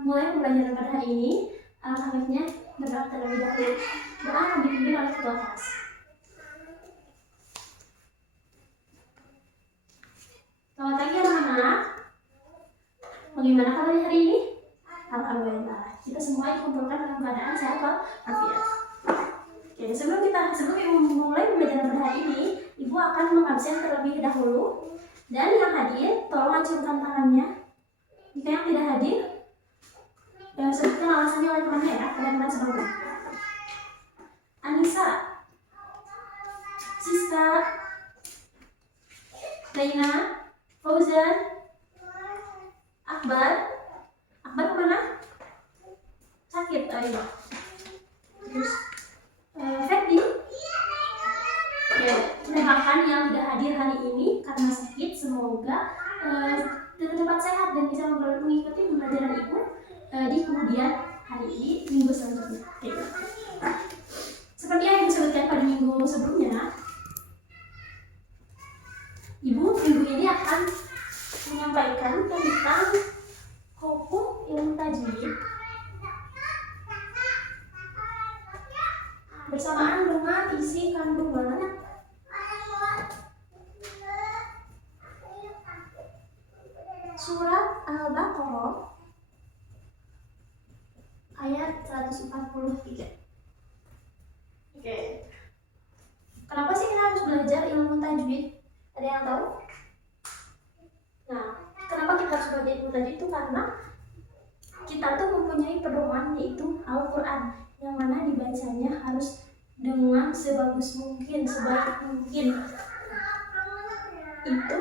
mulai pembelajaran pada hari ini, alangkah baiknya berdoa terlebih dahulu. Doa akan dipimpin oleh ketua kelas. Selamat pagi anak-anak. Bagaimana kabar hari ini? Alhamdulillah. Kita semua dikumpulkan dalam keadaan sehat walafiat. Oke, sebelum Ibu memulai pembelajaran pada hari ini, Ibu akan mengabsen terlebih dahulu. Dan yang hadir, tolong acungkan tangannya. Jika yang tidak hadir, sebutkan alasannya oleh temannya ya, teman-teman sebangku. Anissa, Siska, Reina, Fauzan, Akbar kemana? Sakit, ayo. Terus Fendi, rekan yang tidak hadir hari ini karena sakit, semoga tetap sehat dan bisa mengikuti pembelajaran Ibu di kemudian hari ini, minggu selanjutnya. Seperti yang Ibu sebutkan pada minggu sebelumnya, Ibu minggu ini akan menyampaikan tentang hukum ilmu tajwid bersamaan dengan isi kandungan surat Al-Baqarah ayat 143. Oke. Kenapa sih kita harus belajar ilmu tajwid? Ada yang tahu? Nah, kenapa kita harus belajar ilmu tajwid itu karena kita tuh mempunyai pedoman, yaitu Al-Quran, yang mana dibacanya harus dengan sebagus mungkin, sebaik mungkin. Itu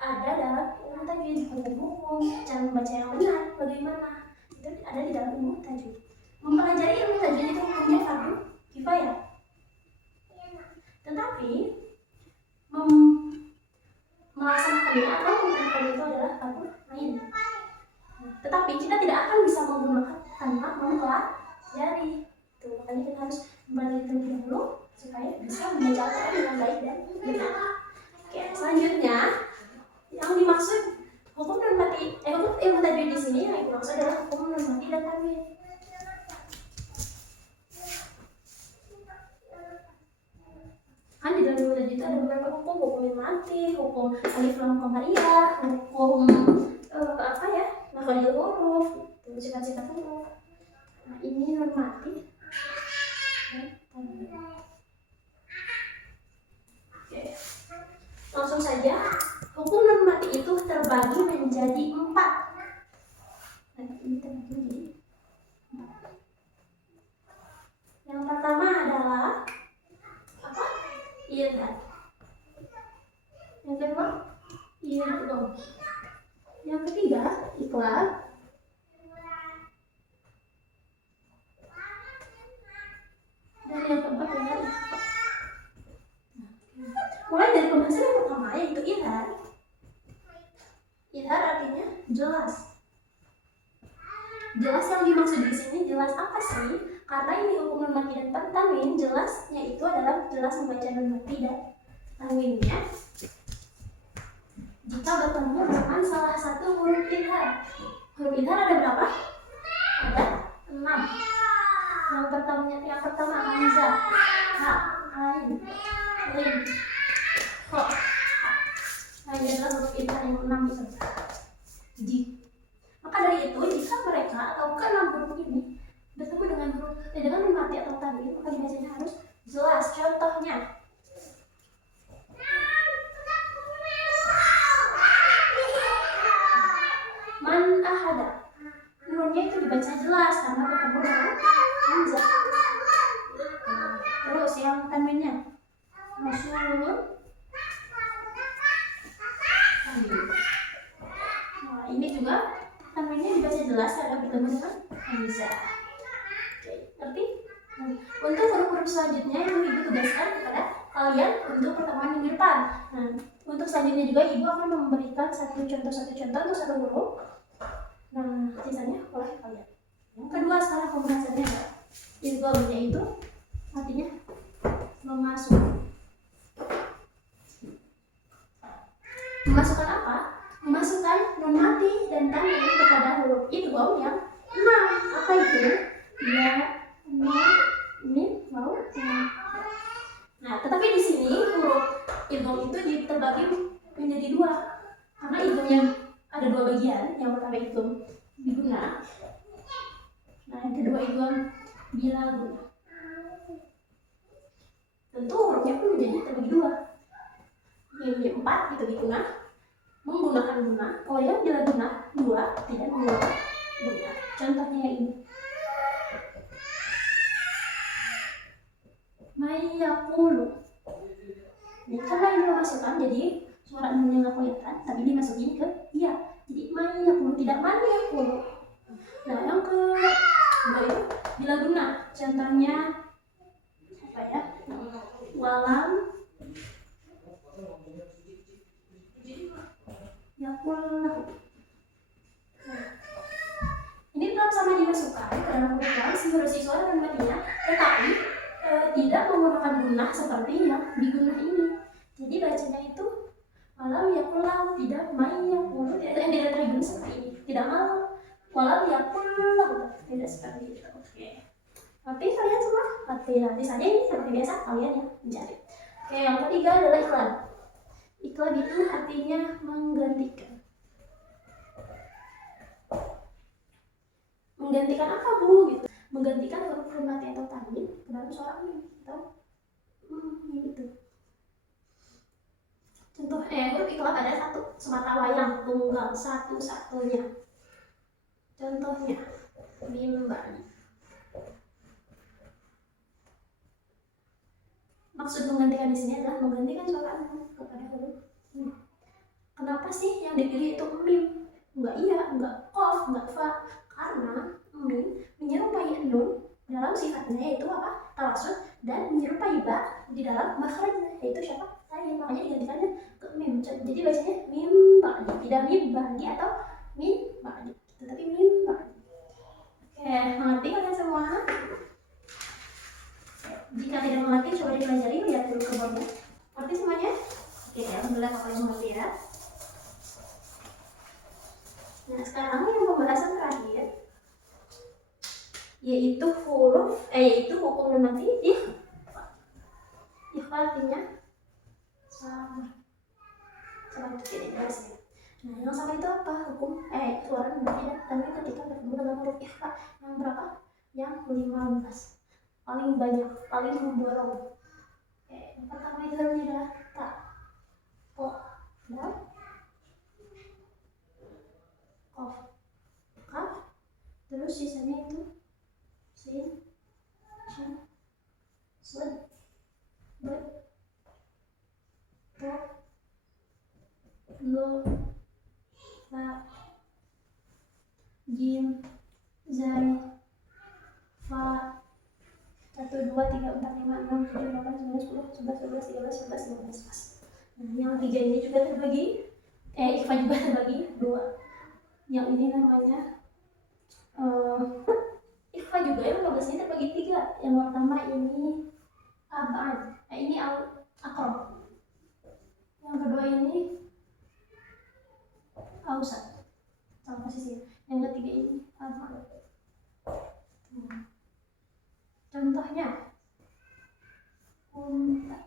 ada dalam ilmu tajwid, hukum, cara membaca yang benar, bagaimana, itu ada di dalam ilmu tajwid. Mempelajari ilmu tajwid itu hukumnya fardu kifayah, tetapi melaksanakannya atau menggunakan itu adalah fardu ain. Tetapi kita tidak akan bisa menggunakan tanpa mempelajari. Makanya kita harus mempelajari terlebih dahulu supaya bisa membaca Al-Quran dengan baik dan benar. Oke, selanjutnya yang dimaksud hukum dan mati, hukum ilmu tajwid di sini yang dimaksud adalah hukum dan mati dan tanwin. Kan di dalam ilmu tajwid itu ada beberapa hukum mati, hukum alif lam qamariyah, hukum makhrajul huruf, sifat-sifat huruf. Nah, ini normatif. Oke. Langsung saja, hukum normatif itu terbagi menjadi 4. Nah, ini terbagi menjadi 4. Yang pertama adalah apa? Idgham. Yang kedua, idgham. Yang ketiga, iqlab. Dan yang keempat adalah ikhfa. Mulai dari pembahasan yang pertama, yaitu idhar. Idhar artinya jelas. Jelas yang dimaksud di sini jelas apa sih? Karena ini hukum nun mati dan tanwin, jelasnya itu adalah jelas membaca nun mati dan tanwinnya jika bertemu dengan salah satu huruf idhar. Huruf idhar ada berapa? Ada 6. Yang pertama hamzah, ha, ain, lim, kha. Nah, ini adalah huruf idhar yang 6 itu. Maka dari itu, jika mereka atau ke-6 huruf ini bertemu dengan nun mati atau tanwin, maka dibacanya harus jelas. Contohnya, man ahada, nunnya itu dibaca jelas karena bertemu dengan hamzah. Terus yang tanwinnya masyhur. Nah, ini juga tanwinnya dibaca jelas karena bertemu dengan hamzah. Oke, ngerti? Untuk huruf-huruf selanjutnya yang Ibu tugaskan kepada kalian untuk pertemuan minggu depan. Nah, untuk selanjutnya juga Ibu akan memberikan satu contoh untuk satu huruf. Nah, sisanya oleh kalian. Yang kedua sekarang pembahasannya adalah idghamnya itu artinya memasukkan apa? Memasukkan nun mati dan tanwin kepada huruf idgham waw yang 6. Apa itu? Ya, mim, waw. Nah, tetapi di sini huruf idgham itu terbagi menjadi 2. Karena idghamnya ada 2 bagian. Yang pertama idgham biguna. Nah, yang kedua idgham bila guna. Tentu hurufnya pun menjadi terbagi 2. Yang 4 itu biguna, menggunakan guna. Oh ya, bila guna 2 tidak menggunakan guna. Contohnya yang ini. Mayakulu. Ini karena ini memasukkan, jadi suara nun yang nggak kelihatan, tapi dimasukin ke iya. Jadi mayakulu, tidak mayakulu. Nah, yang kedua itu bila guna. Contohnya apa ya? Walam yakullahu. Nah, ini tetap sama dimasukkan ke dalam huruf si huruf siswa dan matinya, tetapi tidak menggunakan gunah seperti yang digunah ini. Jadi bacanya itu walau yakullahu, tidak mayakulu, yang tidak terguna seperti ini. Tidak mau walau yakullahu, tidak seperti itu. Oke. Tapi kalian semua hati saja, ini seperti biasa kalian ya mencari. Oke, yang ketiga adalah iklan. Iklan itu artinya menggantikan. Menggantikan apa bu? Gitu. Menggantikan huruf mati atau tanwin ke dalam suara mim atau gitu. Contoh huruf iklan ada 1 semata wayang, tunggal, satu-satunya. Contohnya mimba. Maksud menggantikan di sini adalah menggantikan suara nun kepada huruf mim. Kenapa sih yang dipilih itu mim? Enggak qaf, enggak fa. Karena mim menyerupai nun dalam sifatnya, yaitu apa? Tawasud, dan menyerupai ba di dalam makhrajnya, yaitu siapa? Saya. Makanya digantikannya ke mim. Jadi bacanya mim ba'di, tidak mim ba'di atau mim ba'di, tetapi mim ba'di. Oke, mengerti kalian semua? Jika tidak mengerti, coba dipelajari, lihat dulu ke bawahnya. Ngerti semuanya? Oke, alhamdulillah kalau yang mengerti ya. Nah, sekarang yang pembahasan terakhir, yaitu hukum nun mati ikhfa. Ikhfa artinya sama itu tidak jelas ya. Nah, yang sama itu apa? Hukum suara nun mati dan tanwin ketika bertemu dengan huruf ikhfa yang berapa? Yang 15. Paling banyak, paling memborong. Yang pertama itu adalah ta, po, dan kof, kaf. Terus sisanya itu sin, shin, sled, bet, po, lo, fa, jim, zai, fa, 1, 2, 3, 4, 5, 6, 7, 8, 9, 10, 11, 12, 13, 14, 15. Nah, yang 3 ini juga terbagi, ikhfa juga terbagi 2. Yang ini namanya ikhfa juga yang 15 ini terbagi 3. Yang pertama ini ab'ad, ini aqrab. Yang kedua ini ausat, sama posisi. Yang ketiga ini ab'ad. Contohnya unta.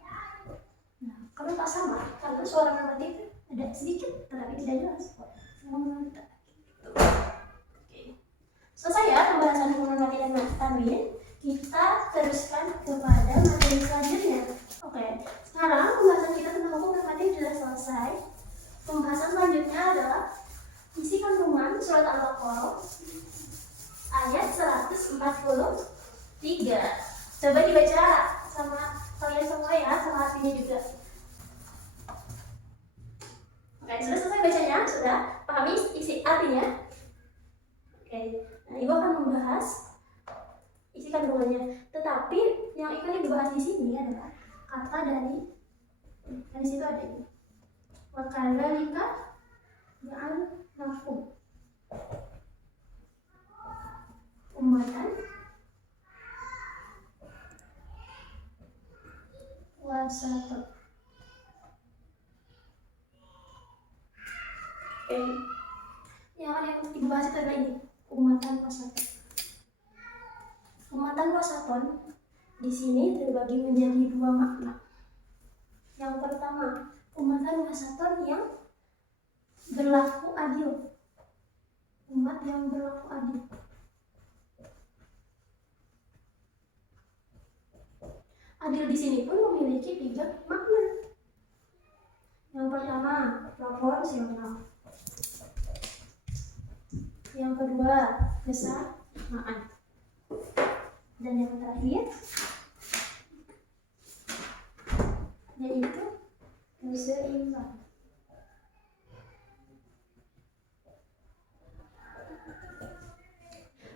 Nah, kalau tak sama, karena suara normatif ada sedikit tetapi tidak jelas. Unta. Oke. Selesai ya pembahasan hukum normatif dan tanwin. Kita teruskan kepada materi selanjutnya. Oke. Sekarang pembahasan kita tentang hukum normatif sudah selesai. Pembahasan selanjutnya adalah isi kandungan surat Al-Baqarah ayat 143. Coba dibaca sama kalian semua ya, sama artinya juga. Oke, sudah selesai bacanya? Sudah pahami isi artinya? Oke, nah ibu akan membahas isi kandungannya. Tetapi yang ingin dibahas di sini adalah kata dari situ ada ini. Wakadzalika ja'alnakum ummatan wasata. Oke. Yang mana yang dibahas itu adalah ini, umatan wasaton. Umatan wasaton di sini terbagi menjadi dua makna. Yang pertama, umatan wasaton yang berlaku adil. Umat yang berlaku adil. Adil di sini pun memiliki 3 makna. Yang pertama, proporsional. Yang kedua, kesamaan. Dan yang terakhir, yaitu keseimbangan.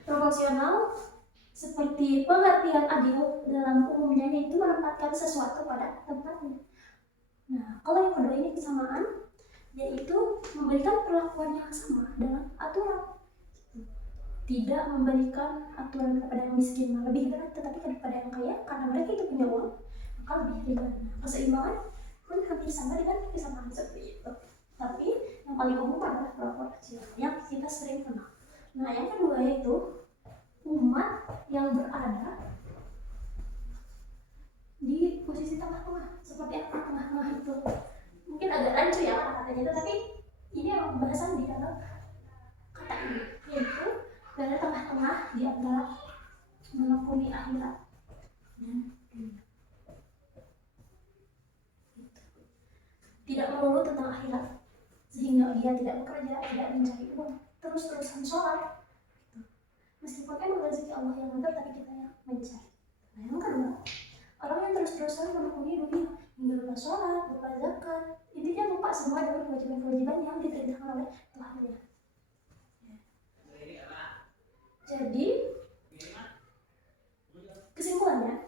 Proporsional seperti pengertian adil dalam umumnya, yaitu menempatkan sesuatu pada tempatnya. Nah, kalau yang kedua ini kesamaan, yaitu memberikan perlakuan yang sama dalam aturan. Tidak memberikan aturan kepada yang miskin malah lebih berat, tetapi kepada yang kaya karena mereka itu punya uang maka lebih ringan. Nah, keseimbangan pun hampir sama dengan kesamaan seperti itu, tapi yang paling umum adalah proporsional yang kita sering kenal. Nah, yang kedua yaitu umat yang berada di posisi tengah-tengah. Seperti apa tengah-tengah itu? Mungkin agak rancu ya kata-katanya, tapi ini yang pembahasan di dalam kata ini, yaitu berada tengah-tengah di antara menekuni akhirat dan dunia. Tidak melulu tentang akhirat, sehingga dia tidak bekerja, tidak mencari uang, terus-terusan sholat. Meskipun emang rezeki Allah yang ngatur, tapi kita yang mencari. Nah, yang kedua, orang yang terus-terusan menekuni dunia, hingga lupa sholat, lupa zakat, intinya lupa semua dengan kewajiban-kewajiban yang diperintahkan oleh Tuhannya. Jadi, kesimpulannya,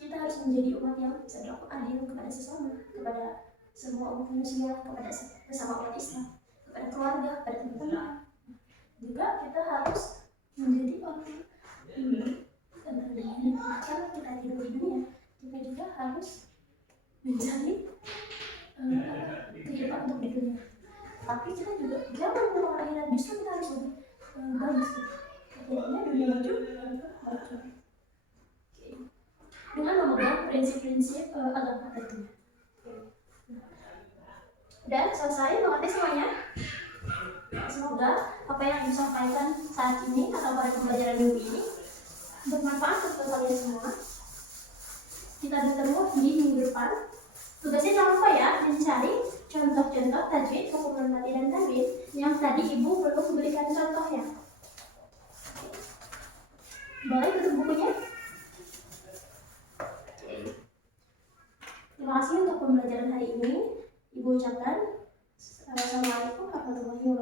kita harus menjadi umat yang bisa berlaku adil kepada sesama, kepada semua umat manusia, kepada sesama umat Islam, kepada keluarga, kepada teman-teman. Juga kita harus menjadi orang yang karena kita hidup di dunia, kita juga harus mencari kehidupan untuk di dunia. Tapi kita juga jangan lupa akhirat, justru kita harus lebih bagus gitu. Jadinya dunia maju, maju. Dengan memegang prinsip-prinsip agama tentunya. Dan selesai mengerti semuanya. Semoga apa yang disampaikan saat ini atau pada pembelajaran minggu ini bermanfaat untuk kalian semua. Kita bertemu di minggu depan. Tugasnya jangan lupa ya, mencari contoh-contoh tajwid, kumpulan mati dan tajwid yang tadi ibu belum berikan contohnya. Boleh tutup bukunya. Terima kasih untuk pembelajaran hari ini. Ibu ucapkan Assalamualaikum warahmatullahi wabarakatuh.